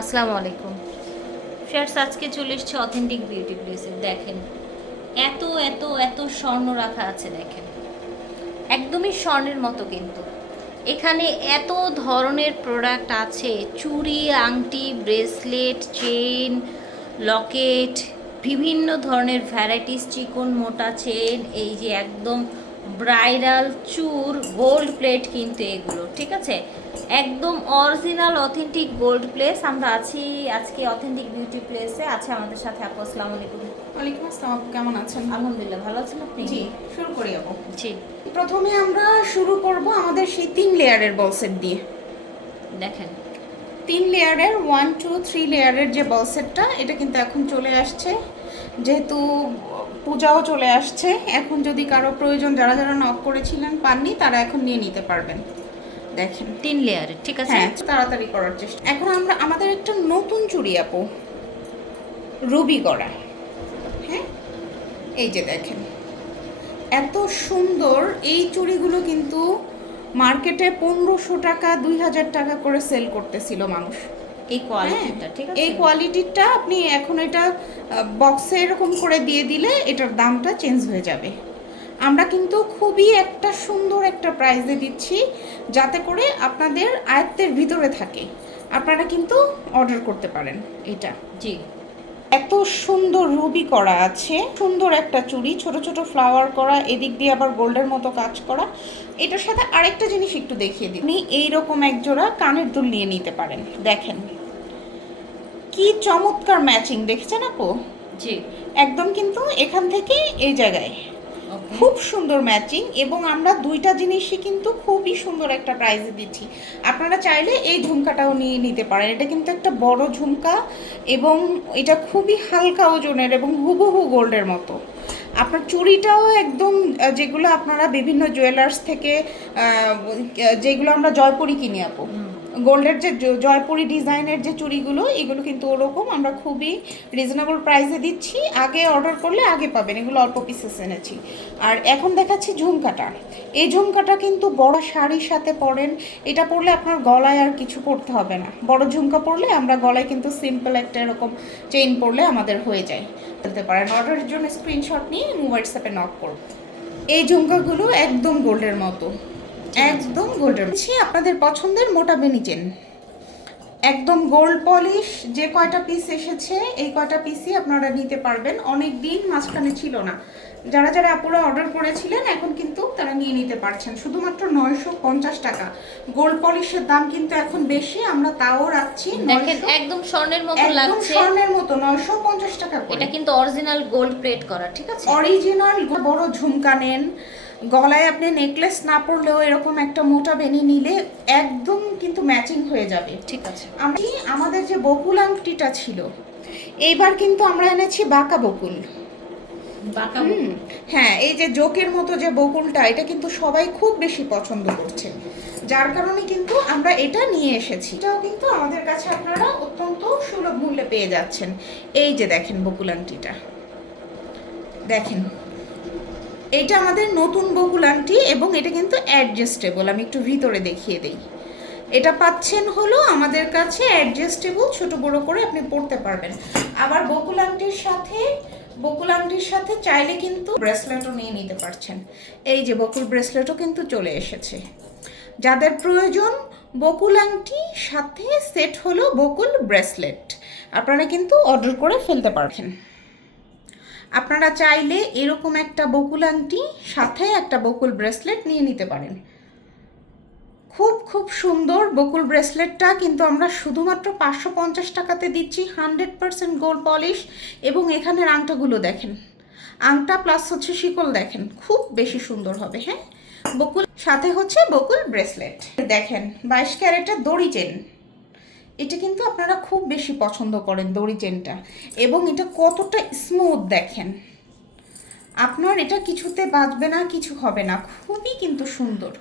আসসালামু আলাইকুম। ফ্রেন্ডস, আজকে চলে এসছে অথেন্টিক বিউটি প্লেসে দেখেন, এত এত এত স্বর্ণ রাখা আছে, দেখেন। একদমই স্বর্ণের মতো কিন্তু। এখানে এত ধরনের প্রোডাক্ট আছে, চুড়ি, আংটি ব্রেসলেট চেন লকেট বিভিন্ন ধরনের ভ্যারাইটিস চিকন, মোটা চেন এই যে একদম ব্রাইডাল চুর গোল্ড প্লেট কিন্তু এগুলো, ঠিক আছে? একদম অরিজিনাল অথেন্টিক গোল্ড প্লেস আমরা আছি আজকে অথেন্টিক বিউটি প্লেসে আছে আমাদের সাথে আপু আসসালামু আলাইকুম। ওয়ালাইকুম আসসালাম আপু কেমন আছেন? আলহামদুলিল্লাহ ভালো আছেন আপনি? জি শুরু করি আপু। জি। প্রথমে আমরা শুরু করব আমাদের সেই তিন লেয়ারের বল সেট দিয়ে। দেখেন। তিন লেয়ারের ওয়ান টু থ্রি লেয়ারের যে বল সেটটা এটা কিন্তু এখন চলে আসছে। যেহেতু পূজাও চলে আসছে। এখন যদি কারও প্রয়োজন যারা যারা নক করেছিলেন পাননি তারা এখন নিয়ে নিতে পারবেন। দেখেন তিন লেয়ারের ঠিক আছে? হ্যাঁ তাড়াতাড়ি করার চেষ্টা। এখন আমরা আমাদের একটা নতুন চুড়ি আপু রুবি গড়া। হ্যাঁ? এই যে দেখেন এত সুন্দর এই চুড়িগুলো কিন্তু মার্কেটে পনেরোশো টাকা দুই হাজার টাকা করে সেল করতেছিল মানুষ। এই কোয়ালিটিটা ঠিক আছে? এই কোয়ালিটিটা আপনি এখন এটা বক্সে এরকম করে দিয়ে দিলে এটার দামটা চেঞ্জ হয়ে যাবে। আমরা কিন্তু খুবই একটা সুন্দর একটা প্রাইজে দিচ্ছি যাতে করে আপনাদের আয়ত্তের ভিতরে থাকে। আপনারা কিন্তু অর্ডার করতে পারেন এটা। জি। এত সুন্দর রুবি করা আছে সুন্দর একটা চুড়ি ছোট ছোট ফ্লাওয়ার করা এদিক দিয়ে আবার গোল্ডের মতো কাজ করা। এটার সাথে আরেকটা জিনিস একটু দেখিয়ে দিই। আপনি এইরকম এক জোড়া কানের দুল নিয়ে নিতে পারেন দেখেন। কি চমৎকার ম্যাচিং দেখছেন আপু? জি। একদম কিন্তু এখান থেকে এই জায়গায়। খুব সুন্দর ম্যাচিং এবং আমরা দুইটা জিনিসই কিন্তু খুবই সুন্দর একটা প্রাইজে দিচ্ছি। আপনারা চাইলে এই ঝুমকাটাও নিয়ে নিতে পারেন। এটা কিন্তু একটা বড় ঝুমকা এবং এটা খুবই হালকা ওজনের এবং হুবহু গোল্ডের মতো। আপনার চুড়িটাও একদম যেগুলো আপনারা বিভিন্ন জুয়েলার্স থেকে যেগুলো আমরা জয়পুরি কিনি আপু। গোল্ডের যে জয়পুরি ডিজাইনের যে চুড়িগুলো, এগুলো কিন্তু ওরকম। আমরা খুবই রিজনেবল প্রাইসে দিচ্ছি। আগে অর্ডার করলে আগে পাবেন। এগুলো অল্প পিসেস এনেছি। আর এখন দেখাচ্ছি ঝুমকাটা। এই ঝুমকাটা কিন্তু বড় শাড়ির সাথে পরেন। এটা পরলে আপনার গলায় আর কিছু পরতে হবে না। বড় ঝুমকা পরলে আমরা গলায় কিন্তু সিম্পল একটা এরকম চেইন পরলে আমাদের হয়ে যায়। বলতে পারেন অর্ডারের জন্য স্ক্রিনশট নিয়ে হোয়াটসঅ্যাপে নক করব। এই ঝুমকাগুলো একদম গোল্ডের মতো। একদম গোল্ডের ছি আপনাদের পছন্দের মোটা বেনি চেন একদম গোল্ড পলিশ যে কয়টা পিস এসেছে, এই কয়টা পিসই আপনারা নিতে পারবেন। অনেক দিন মাঝখানে ছিল না। যারা যারা আপুরা অর্ডার করেছিলেন এখন কিন্তু তারা নিয়ে নিতে পারছেন। শুধুমাত্র নয়শো পঞ্চাশ টাকা। গোল্ড পলিশের দাম কিন্তু এখন বেশি আমরা তাও রাখছি দেখেন একদম স্বর্ণের মতো লাগছে। স্বর্ণের মতো নয়শো পঞ্চাশ টাকা এটা কিন্তু অরিজিনাল গোল্ড প্লেট করা ঠিক আছে? অরিজিনাল বড় ঝুমকা নেন। গলায় আপনি নেকলেস না পরলেও এরকম একটা মোটা বেনি নিলে একদম কিন্তু ম্যাচিং হয়ে যাবে। ঠিক আছে। আমি আমাদের যে বকুল আংটিটা ছিল এইবার কিন্তু আমরা এনেছি বাঁকা বকুল। হ্যাঁ এই যে জোকের মতো যে বকুলটা এটা কিন্তু সবাই খুব বেশি পছন্দ করছে। যার কারণে কিন্তু আমরা এটা নিয়ে এসেছি। এটাও কিন্তু আমাদের কাছে আপনারা অত্যন্ত সুলভ মূল্যে পেয়ে যাচ্ছেন। এই যে দেখেন বকুল আংটিটা। দেখেন এটা আমাদের নতুন বকুল আংটি এবং এটা কিন্তু অ্যাডজাস্টেবল আমি একটু ভিতরে দেখিয়ে দিই। এটা পাচ্ছেন হলো আমাদের কাছে অ্যাডজাস্টেবল ছোট বড় করে আপনি পড়তে পারবেন। আবার বকুল আংটির সাথে বকুল আংটির সাথে চাইলে কিন্তু ব্রেসলেটও নিয়ে নিতে পারছেন। এই যে বকুল ব্রেসলেটও কিন্তু চলে এসেছে। যাদের প্রয়োজন, বকুল আংটি সাথে সেট হলো বকুল ব্রেসলেট। আপনারা কিন্তু অর্ডার করে ফেলতে পারবেন। আপনারা চাইলে এরকম একটা বকুল আংটি সাথে একটা বকুল ব্রেসলেট নিয়ে নিতে পারেন। খুব খুব সুন্দর বকুল ব্রেসলেটটা, কিন্তু আমরা শুধুমাত্র পাঁচশো পঞ্চাশ টাকাতে দিচ্ছি হান্ড্রেড পার্সেন্ট গোল্ড পলিশ এবং এখানের আংটাগুলো দেখেন। আংটা প্লাস হচ্ছে শিকল দেখেন, খুব বেশি সুন্দর হবে হ্যাঁ? বকুল, সাথে হচ্ছে বকুল ব্রেসলেট। দেখেন, বাইশ ক্যারেটের দড়ি চেন। এটা কিন্তু আপনারা খুব বেশি পছন্দ করেন দড়ি চেনটা, এবং এটা কতটা স্মুথ দেখেন। আপনার এটা কিছুতে বাজবে না, কিছু হবে না, খুবই কিন্তু সুন্দর।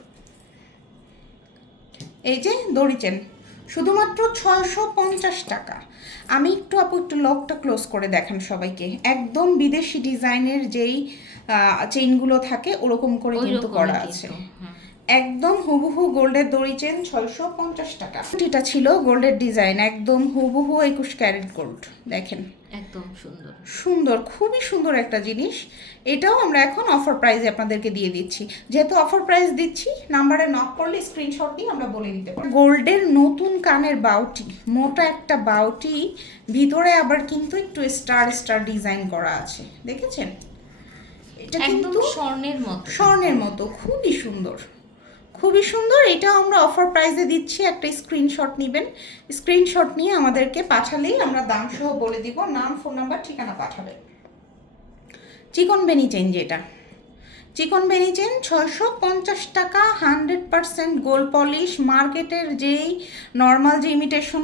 এই যে দড়ি চেন শুধুমাত্র ছয়শো পঞ্চাশ টাকা। আমি একটু আপু একটু লকটা ক্লোজ করে দেখান সবাইকে। একদম বিদেশি ডিজাইনের যেই চেইনগুলো থাকে ওরকম করে কিন্তু করা আছে। হ্যাঁ। একদম হুবহু গোল্ডের দড়ি চেন ছয়শো পঞ্চাশ টাকা। এটা ছিল গোল্ডের ডিজাইন একদম হুবহু একুশ ক্যারেট গোল্ড দেখেন। একদম সুন্দর। সুন্দর খুবই সুন্দর একটা জিনিস। এটাও আমরা এখন অফার প্রাইসে আপনাদেরকে দিয়ে দিচ্ছি। যেহেতু অফার প্রাইস দিচ্ছি নাম্বারে নক করলে স্ক্রিনশট দিয়ে আমরা বলে দিতে পারি গোল্ডের নতুন কানের বাউটি মোটা একটা বাউটি ভিতরে আবার কিন্তু একটু স্টার স্টার ডিজাইন করা আছে দেখেছেন? এটা কিন্তু স্বর্ণের মতো। স্বর্ণের মতো খুবই সুন্দর। খুবই সুন্দর। এটাও আমরা অফার প্রাইসে দিচ্ছি। একটা স্ক্রিনশট নেবেন। স্ক্রিনশট নিয়ে আমাদেরকে পাঠালেই আমরা দাম সহ বলে দিব। নাম ফোন নাম্বার ঠিকানা পাঠাবেন। চিকন বেনি চেন যেটা। চিকন বেনি চেন ছয়শো পঞ্চাশ টাকা হান্ড্রেড পারসেন্ট গোল পলিশ মার্কেটের যেই নর্মাল যে ইমিটেশন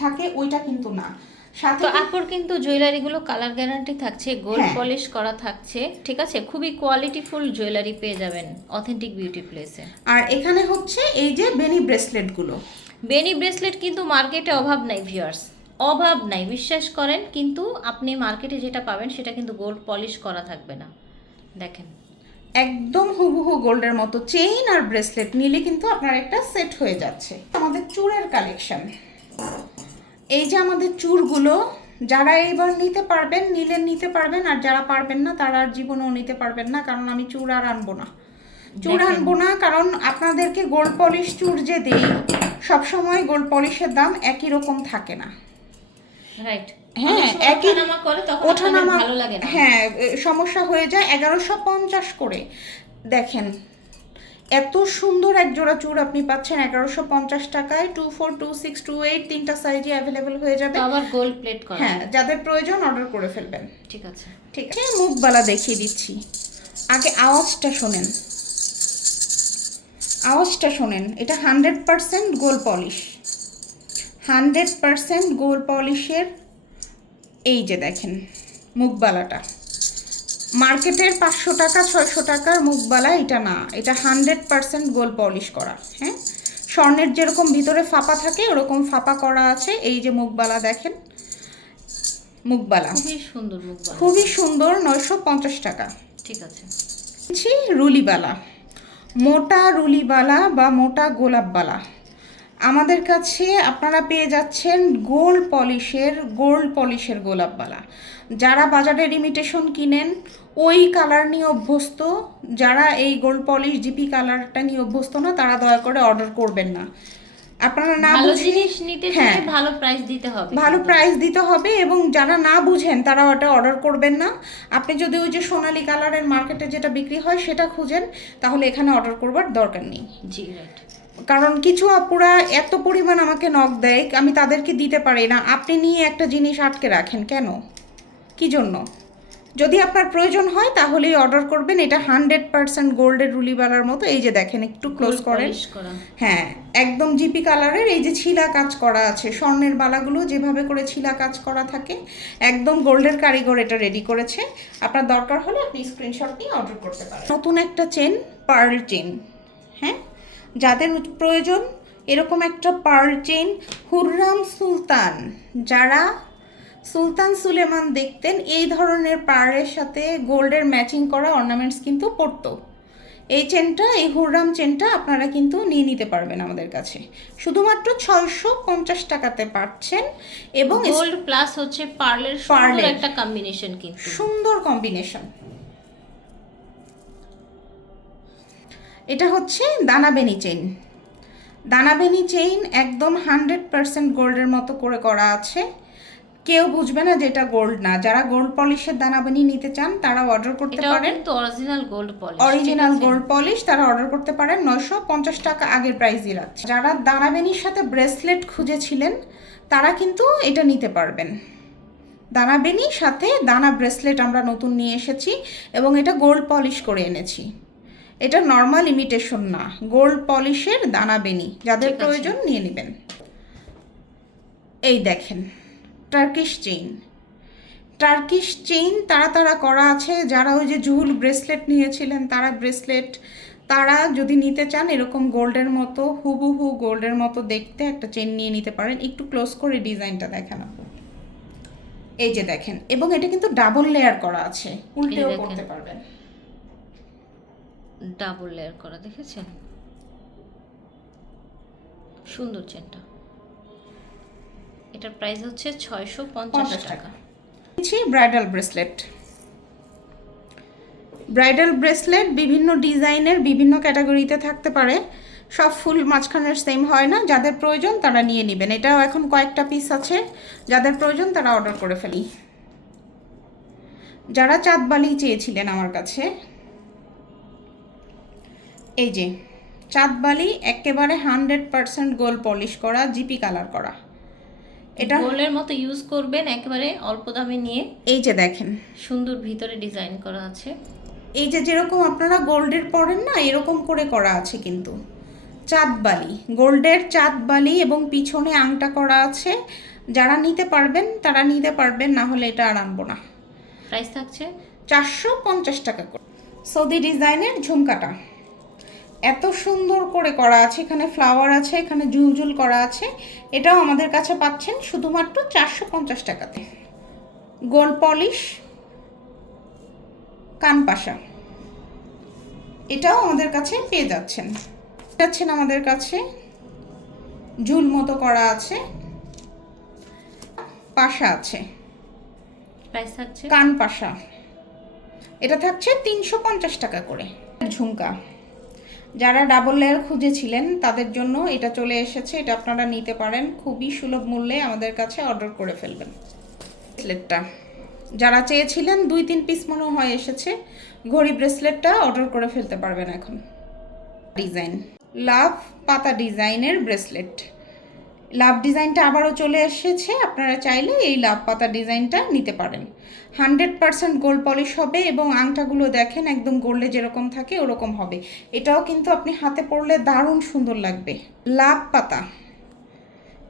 থাকে, ওইটা কিন্তু না। সাথে আপুর কিন্তু জুয়েলারিগুলো কালার গ্যারান্টি থাকছে গোল্ড হ্যাঁ। পলিশ করা থাকছে ঠিক আছে? খুবই কোয়ালিটিফুল জুয়েলারি পেয়ে যাবেন অথেন্টিক বিউটি প্লেসে আর এখানে হচ্ছে এই যে বেনি ব্রেসলেটগুলো। বেনি ব্রেসলেট কিন্তু মার্কেটে অভাব নাই ভিউয়ার্স অভাব নাই বিশ্বাস করেন কিন্তু আপনি মার্কেটে যেটা পাবেন সেটা কিন্তু গোল্ড পলিশ করা থাকবে না। দেখেন। একদম হুবহু গোল্ডের মতো চেইন আর ব্রেসলেট নিলে কিন্তু আপনার একটা সেট হয়ে যাচ্ছে। আমাদের চুড়ের কালেকশন এই যে আমাদের চুরগুলো যারা এইবার নিতে পারবেন নিলে নিতে পারবেন আর যারা পারবেন না তারা আর জীবনেও নিতে পারবেন না কারণ আমি চুড় আর আনব না। চুর আনব না কারণ আপনাদেরকে গোল্ড পলিশ চুর যে দেই সবসময় গোল্ড পলিশের দাম একই রকম থাকে না। রাইট হ্যাঁ, একই- ওঠানামা হ্যাঁ সমস্যা হয়ে যায় এগারোশো পঞ্চাশ করে। দেখেন এত সুন্দর এক জোড়া চুড় আপনি পাচ্ছেন এগারোশো পঞ্চাশ টাকায়। Two four two six two eight তিনটা সাইজে অ্যাভেলেবেল হয়ে যাবে। আবার গোল্ড প্লেট করা। হ্যাঁ যাদের প্রয়োজন অর্ডার করে ফেলবেন। ঠিক আছে। ঠিক আছে মুখবালা দেখিয়ে দিচ্ছি। আগে আওয়াজটা শোনেন। আওয়াজটা শোনেন এটা hundred percent gold polish hundred percent gold পলিশের এই যে দেখেন মুখবালাটা। মার্কেটের পাঁচশো টাকা ছয়শো টাকার মুখবালা এটা না। এটা হান্ড্রেড পারসেন্ট গোল পলিশ করা হ্যাঁ? স্বর্ণের যেরকম ভিতরে ফাঁপা থাকে ওরকম ফাঁপা করা আছে। এই যে মুখবালা দেখেন মুখবালা। খুবই সুন্দর। খুবই সুন্দর নয়শো পঞ্চাশ টাকা। ঠিক আছে। রুলিবালা। মোটা রুলিবালা বা মোটা গোলাপবালা। আমাদের কাছে আপনারা পেয়ে যাচ্ছেন গোল্ড পলিশের গোল্ড পলিশের গোলাপবালা। যারা বাজারের ইমিটেশন কিনেন ওই কালার নিয়ে অভ্যস্ত যারা এই গোল্ড পলিশ জিপি কালারটা নিয়ে অভ্যস্ত না তারা দয়া করে অর্ডার করবেন না। আপনারা না ভালো জিনিস নিতে হ্যাঁ। ভালো প্রাইস দিতে হবে ভালো প্রাইস দিতে হবে এবং যারা না বুঝেন তারা ওটা অর্ডার করবেন না। আপনি যদি ওই যে সোনালি কালারের মার্কেটে যেটা বিক্রি হয় সেটা খুঁজেন তাহলে এখানে অর্ডার করবার দরকার নেই। জি রাইট কারণ কিছু আপুরা এত পরিমাণ আমাকে নক দেয় আমি তাদেরকে দিতে পারি না। আপনি নিয়ে একটা জিনিস আটকে রাখেন কেন? কি জন্য? যদি আপনার প্রয়োজন হয় তাহলেই অর্ডার করবেন। এটা হান্ড্রেড পার্সেন্ট গোল্ডের রুলিবালার মতো। এই যে দেখেন একটু ক্লোজ করেন। হ্যাঁ একদম জিপি কালারের এই যে ছিলা কাজ করা আছে স্বর্ণের বালাগুলো যেভাবে করে ছিলা কাজ করা থাকে একদম গোল্ডের কারিগর এটা রেডি করেছে। আপনার দরকার হলে আপনি স্ক্রিনশট নিয়ে অর্ডার করতে পারেন। নতুন একটা চেন পার্ল চেন হ্যাঁ যাদের প্রয়োজন এরকম একটা পার্ল চেন হুররাম সুলতান যারা সুলতান সুলেমান দেখতেন এই ধরনের পার্লের সাথে গোল্ডের ম্যাচিং করা অর্নামেন্টস কিন্তু পরতো এই চেনটা এই হুররাম চেনটা আপনারা কিন্তু নিয়ে নিতে পারবেন আমাদের কাছে। শুধুমাত্র ছয়শো পঞ্চাশ টাকাতে পাচ্ছেন এবং গোল্ড প্লাস হচ্ছে পার্লের পার্লের। একটা কম্বিনেশন কিন্তু। সুন্দর কম্বিনেশন এটা হচ্ছে দানাবেনি চেইন। দানাবেনি চেইন একদম হান্ড্রেড পার্সেন্ট গোল্ডের মতো করে করা আছে। কেউ বুঝবে না যে এটা গোল্ড না। যারা গোল্ড পলিশের দানাবেনি নিতে চান তারা অর্ডার করতে পারেন। Original gold polish original gold polish তারা অর্ডার করতে পারেন। নয়শো পঞ্চাশ টাকা আগের প্রাইসই রাখছে। যারা দানাবেনির সাথে ব্রেসলেট খুঁজেছিলেন তারা কিন্তু এটা নিতে পারবেন। দানা দানাবেনি সাথে দানা ব্রেসলেট আমরা নতুন নিয়ে এসেছি এবং এটা গোল্ড পলিশ করে এনেছি। এটা নর্মাল ইমিটেশন না। গোল্ড পলিশের দানাবেনি যাদের প্রয়োজন নিয়ে নেবেন। এই দেখেন। টার্কিশ চেইন টার্কিশ চেইন তারা তারা করা আছে যারা ওই যে জুহুল ব্রেসলেট নিয়েছিলেন তারা ব্রেসলেট তারা যদি নিতে চান এরকম গোল্ডের মতো হুবহু গোল্ডের মতো দেখতে একটা চেন নিয়ে নিতে পারেন। একটু ক্লোজ করে ডিজাইনটা দেখানো এই যে দেখেন এবং এটা কিন্তু ডাবল লেয়ার করা আছে। উল্টেও করতে পারবেন। ডাবল লেয়ার করা দেখেছেন? সুন্দর চেনটা এটার প্রাইস হচ্ছে ছয়শো পঞ্চাশ টাকা। ব্রাইডাল ব্রেসলেট ব্রাইডাল ব্রেসলেট বিভিন্ন ডিজাইনের বিভিন্ন ক্যাটাগরিতে থাকতে পারে। সব ফুল মাঝখানের সেম হয় না। যাদের প্রয়োজন তারা নিয়ে নেবেন। এটাও এখন কয়েকটা পিস আছে। যাদের প্রয়োজন তারা অর্ডার করে ফেলি। যারা চাঁদবালি চেয়েছিলেন আমার কাছে। এই যে চাঁদবালি একেবারে হান্ড্রেড পারসেন্ট গোল পলিশ করা জিপি কালার করা। এটা? গোলের মতো ইউজ করবেন একেবারে অল্প দামে নিয়ে। এই যে দেখেন। সুন্দর ভিতরে ডিজাইন করা আছে। এই যে যেরকম আপনারা গোল্ডের পরেন না এরকম করে করা আছে কিন্তু। চাঁদবালি গোল্ডের চাঁদবালি এবং পিছনে আংটা করা আছে। যারা নিতে পারবেন তারা নিতে পারবেন না হলে এটা আর আনব না। প্রাইস থাকছে? চারশো পঞ্চাশ টাকা করে। সৌদি ডিজাইনের ঝুমকাটা। এত সুন্দর করে করা আছে এখানে ফ্লাওয়ার আছে এখানে ঝুলঝুল করা আছে এটাও আমাদের কাছে পাচ্ছেন শুধুমাত্র চারশো পঞ্চাশ টাকাতে। গোল্ড পলিশ কানপাশা এটাও আমাদের কাছে পেয়ে যাচ্ছেন। যাচ্ছেন আমাদের কাছে ঝুল মতো করা আছে পাশা আছে। কান পাশা। এটা থাকছে তিনশো পঞ্চাশ টাকা করে। ঝুমকা। যারা ডাবল লেয়ার খুঁজেছিলেন, তাদের জন্য এটা চলে এসেছে, এটা আপনারা নিতে পারেন। খুবই সুলভ মূল্যে আমাদের কাছে অর্ডার করে ফেলবেন। ব্রেসলেটটা যারা চেয়েছিলেন, দুই তিন পিস মনে হয় এসেছে, ঘড়ি ব্রেসলেটটা অর্ডার করে ফেলতে পারবেন এখন। ডিজাইন লাভ পাতা ডিজাইনের ব্রেসলেট লাভ ডিজাইনটা আবারও চলে এসেছে, আপনারা চাইলে এই লাভ পাতা ডিজাইনটা নিতে পারেন। হান্ড্রেড পারসেন্ট গোল্ড পলিশ হবে এবং আংটাগুলো দেখেন একদম গোল্ডে যেরকম থাকে ওরকম হবে। এটাও কিন্তু আপনি হাতে পরলে দারুণ সুন্দর লাগবে। লাভ পাতা,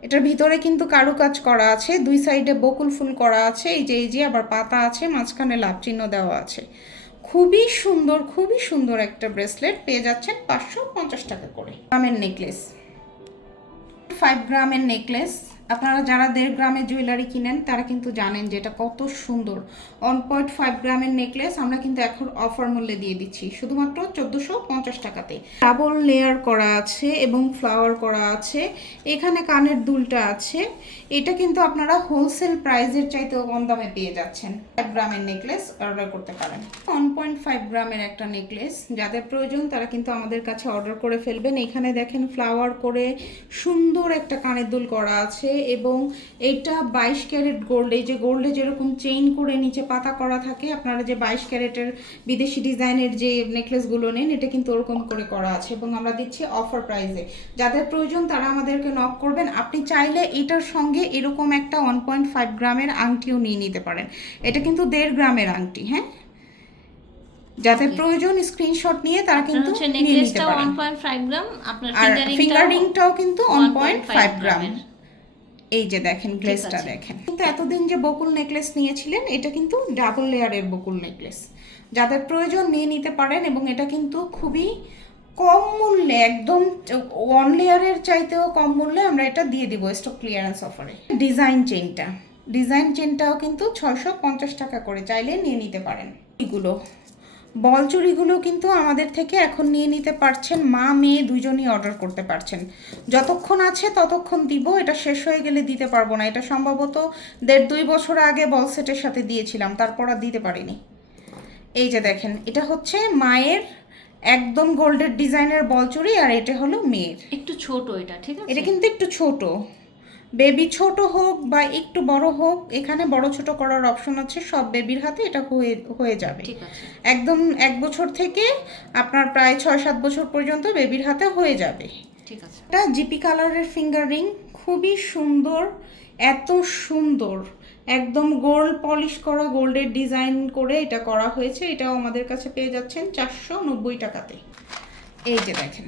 এটার ভিতরে কিন্তু কারুকাজ করা আছে, দুই সাইডে বকুল ফুল করা আছে, এই যে এই যে, আবার পাতা আছে, মাঝখানে লাভ চিহ্ন দেওয়া আছে। খুবই সুন্দর খুবই সুন্দর একটা ব্রেসলেট, পেয়ে যাচ্ছেন পাঁচশো পঞ্চাশ টাকা করে। গ্রামের নেকলেস। ফাইভ গ্রামের নেকলেস আপনারা যারা দেড় গ্রামের জুয়েলারি কিনেন, তারা কিন্তু জানেন যে এটা কত সুন্দর। ওয়ান পয়েন্ট ফাইভ গ্রামের নেকলেস আমরা কিন্তু এখন অফার মূল্যে দিয়ে দিচ্ছি। শুধুমাত্র চোদ্দোশো পঞ্চাশ টাকাতে। ডাবল লেয়ার করা আছে এবং ফ্লাওয়ার করা আছে। এখানে কানের দুলটা আছে। এটা কিন্তু আপনারা হোলসেল প্রাইসের চাইতেও কম দামে পেয়ে যাচ্ছেন। ফাইভ গ্রামের নেকলেস অর্ডার করতে পারেন। ওয়ান পয়েন্ট ফাইভ গ্রামের একটা নেকলেস যাদের প্রয়োজন তারা কিন্তু আমাদের কাছে অর্ডার করে ফেলবেন। এখানে দেখেন ফ্লাওয়ার করে সুন্দর একটা কানের দুল করা আছে। এবং এইটা বাইশ ক্যারেট গোল্ড এই যে গোল্ডে যেরকম চেইন করে নিচে পাতা করা থাকে আপনারা যে বাইশ ক্যারেটের বিদেশি ডিজাইনের যে নেকলেসগুলো নেন এটা কিন্তু ওরকম করে করা আছে এবং আমরা দিচ্ছি অফার প্রাইসে যাদের প্রয়োজন তারা আমাদেরকে নক করবেন। আপনি চাইলে এটার সঙ্গে এরকম একটা ওয়ান পয়েন্ট ফাইভ গ্রামের আংটিও নিয়ে নিতে পারেন। এটা কিন্তু দেড় গ্রামের আংটি হ্যাঁ? যাদের প্রয়োজন স্ক্রিনশট নিয়ে তারা কিন্তু নিয়ে নিতে পারেন। গ্রাম আপনার আর ফিঙ্গারিং রিংটাও কিন্তু ওয়ান পয়েন্ট ফাইভ গ্রাম। গ্রামের। এই যে দেখেন গ্লেসটা দেখেন। কিন্তু এতদিন যে বকুল নেকলেস নিয়েছিলেন এটা কিন্তু ডাবল লেয়ারের বকুল নেকলেস যাদের প্রয়োজন নিয়ে নিতে পারেন এবং এটা কিন্তু খুবই কম মূল্যে একদম ওয়ান লেয়ারের চাইতেও কম মূল্যে আমরা এটা দিয়ে দিব স্টক ক্লিয়ারেন্স অফারে ডিজাইন চেনটা ডিজাইন চেনটাও কিন্তু ছয়শো পঞ্চাশ টাকা করে চাইলে নিয়ে নিতে পারেন। এগুলো। বল চুরিগুলো কিন্তু আমাদের থেকে এখন নিয়ে নিতে পারছেন মা মেয়ে দুজনই অর্ডার করতে পারছেন। যতক্ষণ আছে ততক্ষণ দিব এটা শেষ হয়ে গেলে দিতে পারব না। এটা সম্ভবত দেড় দুই বছর আগে বল সেটের সাথে দিয়েছিলাম তারপর আর দিতে পারিনি। এই যে দেখেন এটা হচ্ছে মায়ের একদম গোল্ডের ডিজাইনের বল চুরি আর এটা হলো মেয়ের। একটু ছোট এটা ঠিক আছে? এটা কিন্তু একটু ছোট। বেবি ছোট হোক বা একটু বড় হোক এখানে বড় ছোট করার অপশন আছে সব বেবির হাতে এটা হয়ে হয়ে যাবে। একদম এক বছর থেকে আপনার প্রায় ছয় সাত বছর পর্যন্ত বেবির হাতে হয়ে যাবে। ঠিক আছে। এটা জিপি কালারের ফিঙ্গার রিং খুবই সুন্দর এত সুন্দর। একদম গোল্ড পলিশ করা গোল্ডের ডিজাইন করে এটা করা হয়েছে এটাও আমাদের কাছে পেয়ে যাচ্ছেন চারশো নব্বই টাকাতে। এই যে দেখেন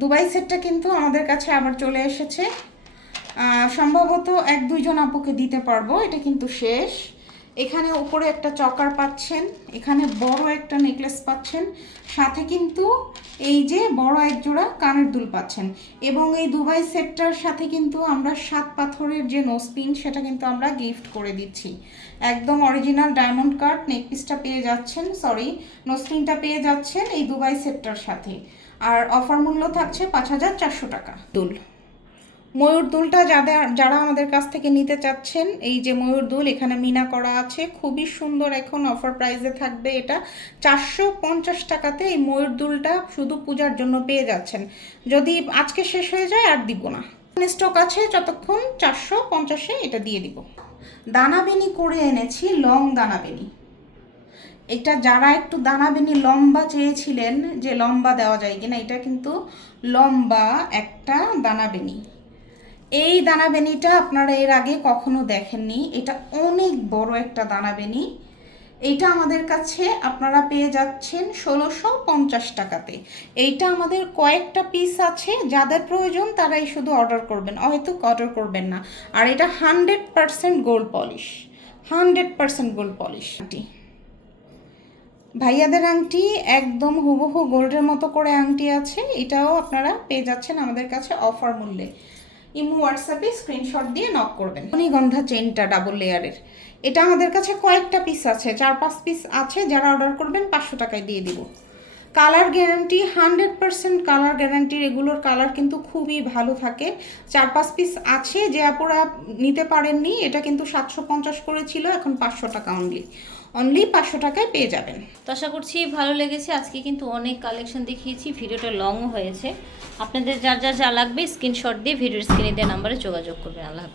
দুবাই সেটটা কিন্তু আমাদের কাছে আবার চলে এসেছে। সম্ভবত এক দুইজন আপুকে দিতে পারব, এটা কিন্তু শেষ। এখানে উপরে একটা চকার পাচ্ছেন, এখানে বড় একটা নেকলেস পাচ্ছেন, সাথে কিন্তু এই যে বড় এক জোড়া কানের দুল পাচ্ছেন। এবং এই দুবাই সেটটার সাথে কিন্তু আমরা সাত পাথরের যে নোসপিন সেটা কিন্তু আমরা গিফট করে দিচ্ছি। একদম অরিজিনাল ডায়মন্ড কাট নেকপিসটা পেয়ে যাচ্ছেন সরি নোসপিনটা পেয়ে যাচ্ছেন এই দুবাই সেটটার সাথে। আর অফার মূল্য থাকছে পাঁচ হাজার চারশো টাকা। দুল। ময়ূর দুলটা যাদের যারা আমাদের কাছ থেকে নিতে চাচ্ছেন, এই যে ময়ূর দুল, এখানে মিনা করা আছে। খুবই সুন্দর এখন অফার প্রাইসে থাকবে এটা। চারশো পঞ্চাশ টাকাতে এই ময়ূর দুলটা শুধু পূজার জন্য পেয়ে যাচ্ছেন। যদি আজকে শেষ হয়ে যায়, আর দিব না। স্টক আছে, যতক্ষণ চারশো পঞ্চাশে এটা দিয়ে দিব। দানাবেনি করে এনেছি, লং দানাবেনি। এটা যারা একটু দানাবেনি লম্বা চেয়েছিলেন যে লম্বা দেওয়া যায় কিনা, এটা কিন্তু লম্বা একটা দানাবেনি। এই দানাবেনিটা আপনারা এর আগে কখনো দেখেননি। এটা অনেক বড় একটা দানাবেনি। এইটা আমাদের কাছে আপনারা পেয়ে যাচ্ছেন ষোলোশো পঞ্চাশ টাকাতে। এইটা আমাদের কয়েকটা পিস আছে, যাদের প্রয়োজন তারাই শুধু অর্ডার করবেন। হয়তো অর্ডার করবেন না। আর এটা hundred percent gold polish hundred percent gold polish ভাইয়াদের আংটি একদম হুবহু গোল্ডের মতো করে আংটি আছে। এটাও আপনারা পেয়ে যাচ্ছেন আমাদের কাছে অফার মূল্যে। ইমো হোয়াটসঅ্যাপে স্ক্রিনশট দিয়ে নক করবেন। রজনীগন্ধা চেনটা ডাবল লেয়ারের এটা আমাদের কাছে কয়েকটা পিস আছে, চার পাঁচ পিস আছে, যারা অর্ডার করবেন পাঁচশো টাকায় দিয়ে দিব। Colour guarantee hundred percent colour গ্যারান্টির এগুলোর কালার কিন্তু খুবই ভালো থাকে। চার পাঁচ পিস আছে, যে আপনারা নিতে পারেননি, এটা কিন্তু সাতশো পঞ্চাশ করেছিল এখন পাঁচশো টাকা অনলি অনলি পাঁচশো টাকায় পেয়ে যাবেন। তো আশা করছি ভালো লেগেছে। আজকে কিন্তু অনেক কালেকশন দেখিয়েছি, ভিডিওটা লং হয়েছে। আপনাদের যার যা যা লাগবে স্ক্রিনশট দিয়ে ভিডিওর স্ক্রিনে দেওয়া নাম্বারে যোগাযোগ করবেন। আল্লাহ।